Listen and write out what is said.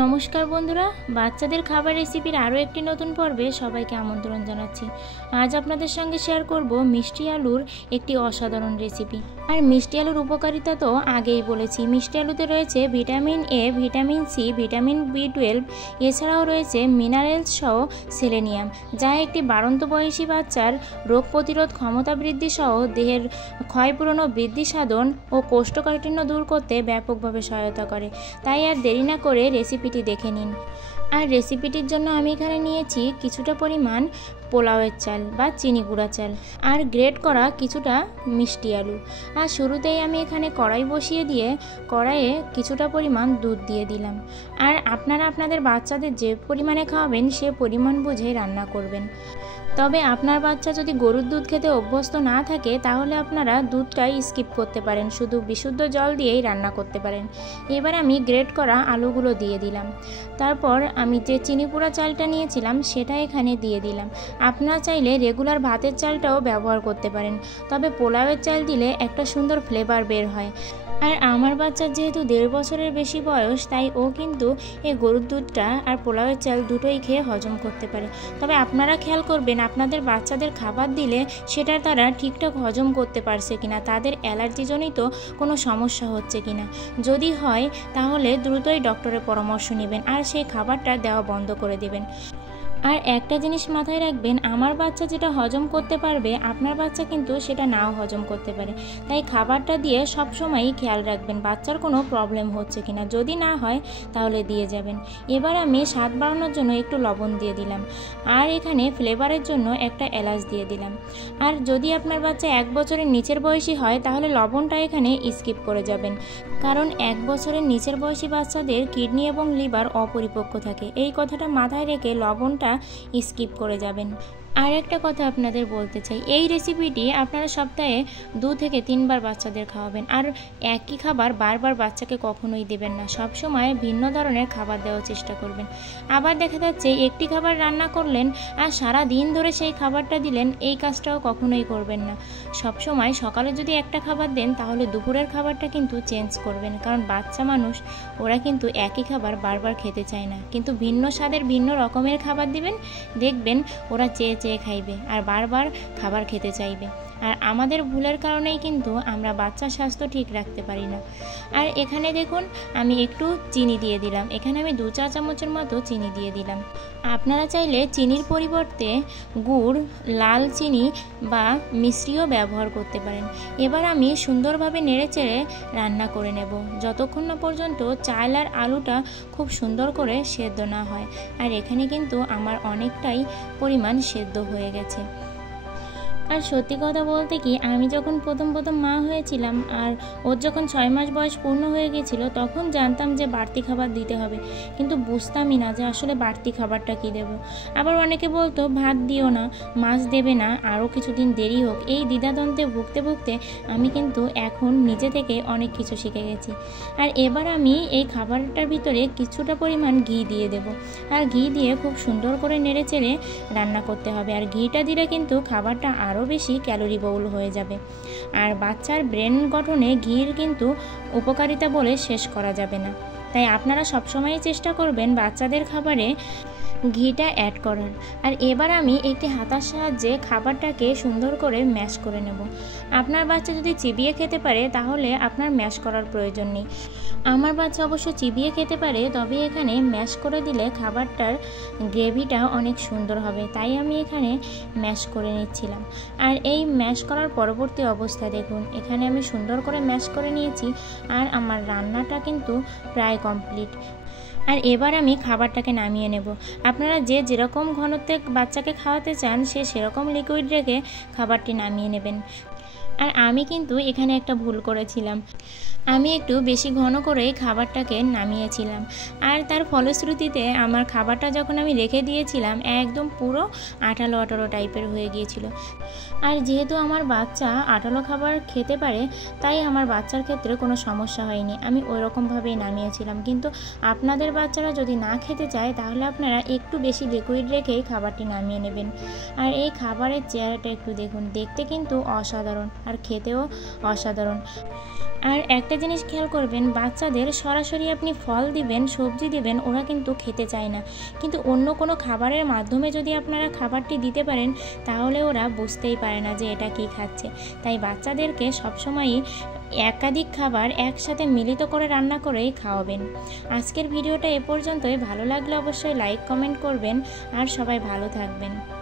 নমস্কার বন্ধুরা, বাচ্চাদের খাবার রেসিপির আরও একটি নতুন পর্বে সবাইকে আমন্ত্রণ জানাচ্ছি। আজ আপনাদের সঙ্গে শেয়ার করব মিষ্টি আলুর একটি অসাধারণ রেসিপি। আর মিষ্টি আলুর উপকারিতা তো আগেই বলেছি। মিষ্টি আলুতে রয়েছে vitamin A, vitamin C, vitamin বি12, এছাড়াও রয়েছে মিনারেলস সহ সেলেনিয়াম, যা একটি বাড়ন্ত বয়সী বাচ্চার রোগ প্রতিরোধ ক্ষমতা বৃদ্ধি সহ দেহের ক্ষয়পূরণ ও বৃদ্ধি সাধন ও কোষ্ঠকাঠিন্য দূর করতে ব্যাপকভাবে সহায়তা করে। তাই আর দেরি না করে রেসিপিটি দেখে নিন। আর রেসিপিটির জন্য আমি এখানে নিয়েছি কিছুটা পরিমাণ পোলাওয়ের চাল বা চিনি গুঁড়া চাল, আর গ্রেট করা কিছুটা মিষ্টি আলু। আর শুরুতেই আমি এখানে কড়াই বসিয়ে দিয়ে কড়াইয়ে কিছুটা পরিমাণ দুধ দিয়ে দিলাম। আর আপনারা আপনাদের বাচ্চাদের যে পরিমাণে খাওয়াবেন সে পরিমাণ বুঝে রান্না করবেন। তবে আপনার বাচ্চা যদি গরুর দুধ খেতে অভ্যস্ত না থাকে তাহলে আপনারা দুধটাই স্কিপ করতে পারেন, শুধু বিশুদ্ধ জল দিয়েই রান্না করতে পারেন। এবার আমি গ্রেট করা আলুগুলো দিয়ে দিলাম। তারপর আমি যে চিনি গুঁড়া চালটা নিয়েছিলাম সেটা এখানে দিয়ে দিলাম। আপনারা চাইলে রেগুলার ভাতের চালটাও ব্যবহার করতে পারেন, তবে পোলাওয়ের চাল দিলে একটা সুন্দর ফ্লেভার বের হয়। আর আমার বাচ্চার যেহেতু 1.5 বছরের বেশি বয়স, তাই ও কিন্তু এই গরুর দুধটা আর পোলাওয়ের চাল দুটোই খেয়ে হজম করতে পারে। তবে আপনারা খেয়াল করবেন আপনাদের বাচ্চাদের খাবার দিলে সেটা তারা ঠিকঠাক হজম করতে পারছে কিনা, তাদের অ্যালার্জিজনিত কোনো সমস্যা হচ্ছে কিনা। যদি হয় তাহলে দ্রুতই ডক্টরের পরামর্শ নেবেন আর সেই খাবারটা দেওয়া বন্ধ করে দেবেন। আর একটা জিনিস মাথায় রাখবেন, আমার বাচ্চা যেটা হজম করতে পারবে আপনার বাচ্চা কিন্তু সেটা নাও হজম করতে পারে। তাই খাবারটা দিয়ে সবসময়ই খেয়াল রাখবেন বাচ্চার কোনো প্রবলেম হচ্ছে কিনা। যদি না হয় তাহলে দিয়ে যাবেন। এবার আমি স্বাদ বাড়ানোর জন্য একটু লবণ দিয়ে দিলাম, আর এখানে ফ্লেভারের জন্য একটা এলাচ দিয়ে দিলাম। আর যদি আপনার বাচ্চা 1 বছরের নিচের বয়সী হয় তাহলে লবণটা এখানে স্কিপ করে যাবেন, কারণ 1 বছরের নিচের বয়সী বাচ্চাদের কিডনি এবং লিভার অপরিপক্ক থাকে। এই কথাটা মাথায় রেখে লবণটা স্কিপ করে যাবেন। আর একটা কথা আপনাদের বলতে চাই, এই রেসিপিটি আপনারা সপ্তাহে 2 থেকে 3 বার বাচ্চাদের খাওয়াবেন। আর একই খাবার বারবার বাচ্চাকে কখনোই দেবেন না, সব সময় ভিন্ন ধরনের খাবার দেওয়ার চেষ্টা করবেন। আবার দেখা যাচ্ছে একটি খাবার রান্না করলেন আর সারা দিন ধরে সেই খাবারটা দিলেন, এই কাজটাও কখনোই করবেন না। সব সময় সকালে যদি একটা খাবার দেন তাহলে দুপুরের খাবারটা কিন্তু চেঞ্জ করবেন, কারণ বাচ্চা মানুষ ওরা কিন্তু একই খাবার বারবার খেতে চায় না। কিন্তু ভিন্ন স্বাদের ভিন্ন রকমের খাবার দিবেন, দেখবেন ওরা চেয়ে খাইবে আর বারবার খাবার খেতে চাইবে। আর আমাদের ভুলের কারণেই কিন্তু আমরা বাচ্চার স্বাস্থ্য ঠিক রাখতে পারি না। আর এখানে দেখুন আমি একটু চিনি দিয়ে দিলাম, এখানে আমি 2 চা চামচের মতো চিনি দিয়ে দিলাম। আপনারা চাইলে চিনির পরিবর্তে গুড়, লাল চিনি বা মিশ্রিও ব্যবহার করতে পারেন। এবার আমি সুন্দরভাবে নেড়েচেড়ে রান্না করে নেব যতক্ষণ না পর্যন্ত চাল আর আলুটা খুব সুন্দর করে সেদ্ধ না হয়। আর এখানে কিন্তু আমার অনেকটাই পরিমাণ সেদ্ধ হয়ে গেছে। আর সত্যি কথা বলতে কি, আমি যখন প্রথম মা হয়েছিলাম আর ওর যখন 6 মাস বয়স পূর্ণ হয়ে গেছিলো তখন জানতাম যে বাড়তি খাবার দিতে হবে, কিন্তু বুঝতামই না যে আসলে বাড়তি খাবারটা কী দেবো। আবার অনেকে বলতো ভাত দিও না, মাছ দেবে না, আরও কিছুদিন দেরি হোক। এই দ্বিধাদ্বন্দ্বে ভুগতে ভুগতে আমি কিন্তু এখন নিজে থেকে অনেক কিছু শিখে গেছি। আর এবার আমি এই খাবারটার ভিতরে কিছুটা পরিমাণ ঘি দিয়ে দেব, আর ঘি দিয়ে খুব সুন্দর করে নেড়েচেড়ে রান্না করতে হবে। আর ঘিটা দিলে কিন্তু খাবারটা আরও বেশি ক্যালোরি বহুল হয়ে যাবে। আর বাচ্চার ব্রেন গঠনে ঘির কিন্তু উপকারিতা বলে শেষ করা যাবে না। তাই আপনারা সবসময়ই চেষ্টা করবেন বাচ্চাদের খাবারে ঘিটা অ্যাড করার। আর এবার আমি একটি হাতার সাহায্যে খাবারটাকে সুন্দর করে ম্যাশ করে নেব। আপনার বাচ্চা যদি চিবিয়ে খেতে পারে তাহলে আপনার ম্যাশ করার প্রয়োজন নেই। আমার বাচ্চা অবশ্য চিবিয়ে খেতে পারে, তবে এখানে ম্যাশ করে দিলে খাবারটার গ্রেভিটা অনেক সুন্দর হবে, তাই আমি এখানে ম্যাশ করে নিচ্ছিলাম। আর এই ম্যাশ করার পরবর্তী অবস্থা দেখুন, এখানে আমি সুন্দর করে ম্যাশ করে নিয়েছি আর আমার রান্নাটা কিন্তু প্রায় কমপ্লিট। আর এবার আমি খাবারটাকে নামিয়ে নেব। আপনারা যে যেরকম ঘনত্বে বাচ্চাকে খাওয়াতে চান সে সেরকম লিকুইড রেখে খাবারটি নামিয়ে নেবেন। আর আমি কিন্তু এখানে একটা ভুল করেছিলাম, আমি একটু বেশি ঘন করে খাবারটাকে নামিয়েছিলাম। আর তার ফলশ্রুতিতে আমার খাবারটা যখন আমি রেখে দিয়েছিলাম একদম পুরো আঠালো আঠালো টাইপের হয়ে গিয়েছিল। আর যেহেতু আমার বাচ্চা আঠালো খাবার খেতে পারে তাই আমার বাচ্চার ক্ষেত্রে কোনো সমস্যা হয়নি, আমি ওই রকমভাবেই নামিয়েছিলাম। কিন্তু আপনাদের বাচ্চারা যদি না খেতে চায় তাহলে আপনারা একটু বেশি লিকুইড রেখেই খাবারটি নামিয়ে নেবেন। আর এই খাবারের চেহারাটা একটু দেখুন, দেখতে কিন্তু অসাধারণ আর খেতেও অসাধারণ। আর একটা জিনিস খেয়াল করবেন, বাচ্চাদের সরাসরি আপনি ফল দিবেন, সবজি দিবেন, ওরা কিন্তু খেতে চায় না। কিন্তু অন্য কোনো খাবারের মাধ্যমে যদি আপনারা খাবারটি দিতে পারেন, তাহলে ওরা বুঝতেই পারে না যে এটা কী খাচ্ছে। তাই বাচ্চাদেরকে সবসময়ই একাধিক খাবার একসাথে মিলিত করে রান্না করেই খাওয়াবেন। আজকের ভিডিওটা এ পর্যন্তই। ভালো লাগলে অবশ্যই লাইক কমেন্ট করবেন আর সবাই ভালো থাকবেন।